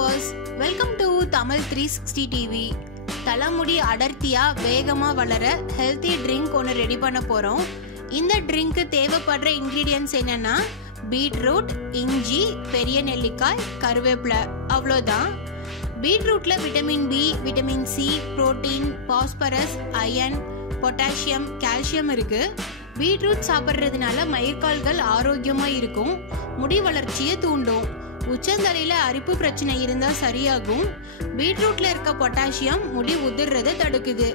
viewers, welcome to TAMIL360 TV. தலைமுடி அடர்த்தியா வேகமா வளர ஹெல்தி ட்ரிங்க் ஒன்று ரெடி பண்ண போறோம். இந்த ட்ரிங்க்கு தேவைப்படுற இன்கிரீடியன்ட்ஸ் என்னன்னா பீட்ரூட், இஞ்சி, பெரிய நெல்லிக்காய், கருவேப்பிலை, அவ்வளோதான். பீட்ரூட்ல vitamin B, vitamin C, protein, phosphorus, iron, potassium, calcium இருக்கு. பீட்ரூட் சாப்பிட்றதுனால மயிர்கால்கள் ஆரோக்கியமா இருக்கும், முடி வளர்ச்சியை தூண்டும், உச்சந்தலையில அரிப்பு பிரச்சனை இருந்தா சரியாகும். பீட்ரூட்ல இருக்க பொட்டாசியம் முடி உதிர்றதை தடுக்குது,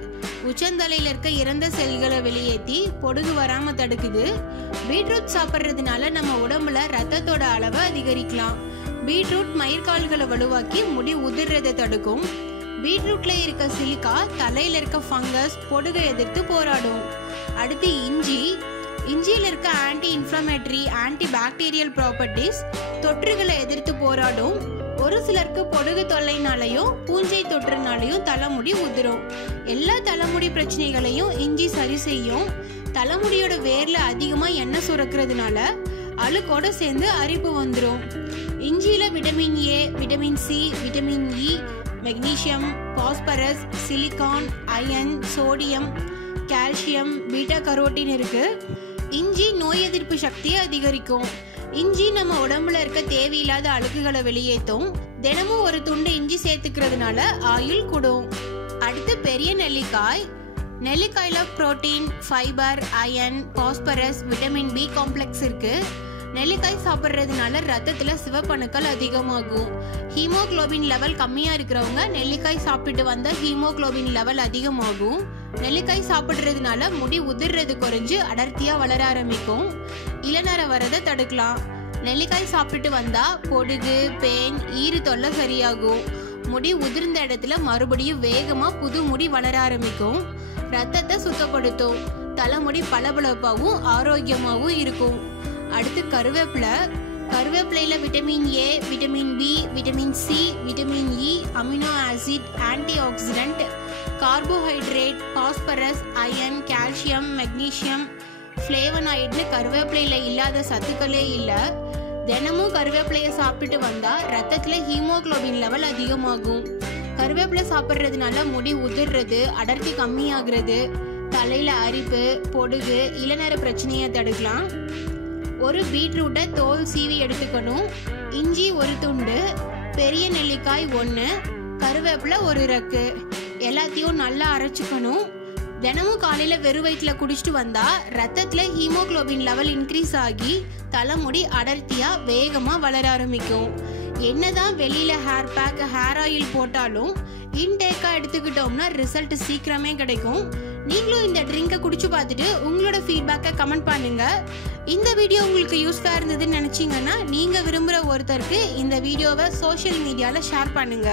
உச்சந்தலையில இருக்க இறந்த செல்களை வெளியேற்றி பொடுகு வராம தடுக்குது. பீட்ரூட் சாப்பிட்றதுனால நம்ம உடம்புல ரத்தத்தோட அளவை அதிகரிக்கலாம். பீட்ரூட் மயிர்கால்களை வலுவாக்கி முடி உதிர்றதை தடுக்கும். பீட்ரூட்ல இருக்க சிலிக்கா தலையில இருக்க ஃபங்கஸ், பொடுகை எதிர்த்து போராடும். அடுத்து இஞ்சியில் இருக்க anti inflammatory, antibacterial properties தொற்றுகளை எதிர்த்து போராடும். ஒரு சிலருக்கு பொடுகு தொல்லைனாலையும் பூஞ்சை தொற்றுனாலையும் தலைமுடி உதிரும். எல்லா தலைமுடி பிரச்சனைகளையும் இஞ்சி சரி செய்யும். தலைமுடியோட வேர்ல அதிகமா எண்ணெய் சுரக்கிறதுனால அழுக்கோட சேர்ந்து அரிப்பு வந்துடும். இஞ்சியில vitamin A, vitamin C, vitamin E, magnesium, phosphorus, silicon, iron, sodium, calcium, beta carotene இருக்கு. இஞ்சி நோய் எதிர்ப்பு சக்தியை அதிகரிக்கும். இஞ்சி நம்ம உடம்புல இருக்க தேவையில்லாத அழுக்குகளை வெளியேற்றும். தினமும் ஒரு துண்டு இஞ்சி சேர்த்துக்கிறதுனால ஆயுள் கூடும். அடுத்து பெரிய நெல்லிக்காய். நெல்லிக்காயில protein, fibre, iron, phosphorus, vitamin B complex இருக்கு. நெல்லிக்காய் சாப்பிட்றதுனால ரத்தத்துல சிவப்பணுக்கள் அதிகமாகும். ஹீமோகுளோபின் லெவல் கம்மியா இருக்கிறவங்க நெல்லிக்காய் சாப்பிட்டு வந்த ஹீமோகுளோபின் லெவல் அதிகமாகும். நெல்லிக்காய் சாப்பிட்றதுனால முடி உதிர்றது குறைஞ்சு அடர்த்தியா வளர ஆரம்பிக்கும். இளநர வரதை தடுக்கலாம். நெல்லிக்காய் சாப்பிட்டு வந்தா பொடுகு, பேன், ஈறு தொல்லை சரியாகும். முடி உதிர்ந்த இடத்துல மறுபடியும் வேகமா புது முடி வளர ஆரம்பிக்கும். ரத்தத்தை சுத்தப்படுத்தும். தலைமுடி பளபளப்பாகவும் ஆரோக்கியமாகவும் இருக்கும். அடுத்து கருவேப்பிலையில vitamin A, vitamin B, vitamin C, vitamin E, amino acid, antioxidant, carbohydrate, phosphorus, iron, calcium, magnesium, ஃப்ளேவனாய்டுன்னு கருவேப்பிலையில இல்லாத சத்துக்களே இல்லை. தினமும் கருவேப்பிலையை சாப்பிட்டு வந்தா ரத்தத்துல ஹீமோகுளோபின் லெவல் அதிகமாகும். கருவேப்பிலை சாப்பிட்றதுனால முடி உதிர்றது, அடர்த்தி கம்மியாகிறது, தலையில அரிப்பு, பொடுகு, இளநர பிரச்சனையை தடுக்கலாம். ஒரு பீட்ரூட்டை தோல் சீவி எடுத்துக்கணும். இஞ்சி ஒரு துண்டு, பெரிய நெல்லிக்காய் 1, கருவேப்பிலை ஒரு ரக்கு, எல்லாத்தையும் நல்லா அரைச்சுக்கணும். தினமும் காலையில வெறும் வயிற்றுல குடிச்சிட்டு வந்தா ரத்தத்துல ஹீமோகுளோபின் லெவல் இன்க்ரீஸ் ஆகி தலைமுடி அடர்த்தியா வேகமா வளர ஆரம்பிக்கும். என்னதான் வெளியில ஹேர் பேக், ஹேர் ஆயில் போட்டாலும் இன்டேக்கா எடுத்துக்கிட்டோம்னா ரிசல்ட் சீக்கிரமே கிடைக்கும். நீங்களும் இந்த ட்ரிங்கை குடிச்சு பார்த்துட்டு உங்களோட ஃபீட்பேக்கை கமெண்ட் பண்ணுங்க. இந்த வீடியோ உங்களுக்கு யூஸ்ஃபுல்லாக இருந்ததுன்னு நினச்சிங்கன்னா நீங்கள் விரும்புகிற ஒருத்தருக்கு இந்த வீடியோவை சோஷியல் மீடியாவில் ஷேர் பண்ணுங்க.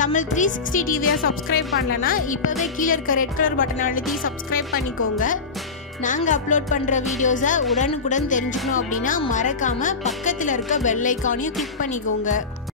தமிழ்360 டிவியை சப்ஸ்கிரைப் பண்ணலன்னா இப்போவே கீழே இருக்க ரெட் கலர் பட்டனை அழுத்தி சப்ஸ்கிரைப் பண்ணிக்கோங்க. நாங்கள் அப்லோட் பண்ணுற வீடியோஸை உடனுக்குடன் தெரிஞ்சுக்கணும் அப்படின்னா மறக்காமல் பக்கத்தில் இருக்க பெல் ஐக்கானையும் கிளிக் பண்ணிக்கோங்க.